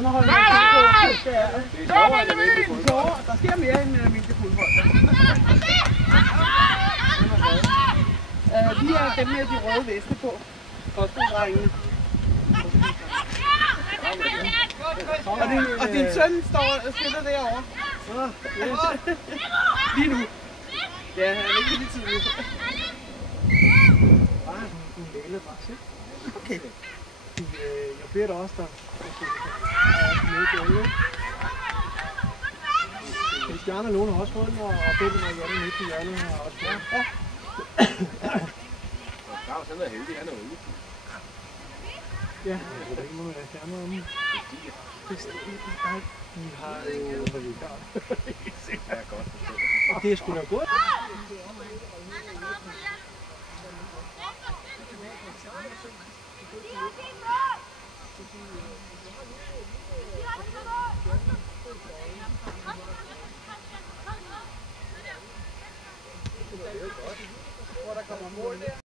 underholdende at se på. Det er sjovere end almindelig fodbold. Der sker mere end almindelig fodbold. Vi er dem med de røde veste på. Kostskoldrengene. Og din søn spiller derovre. Lige nu. Ja, han er ikke lige tid nu. Okay. Jeg beder dig også, der Stjerne og Lone har også fået den, og Bellen og Janne midt i hjørnet har også fået den. Ja. Claus, han er heldig, han er heldig. Ja, det er ikke noget, der fjerner om. Det stiger. Vi har jo... Det er godt. Og det er sgu da godt.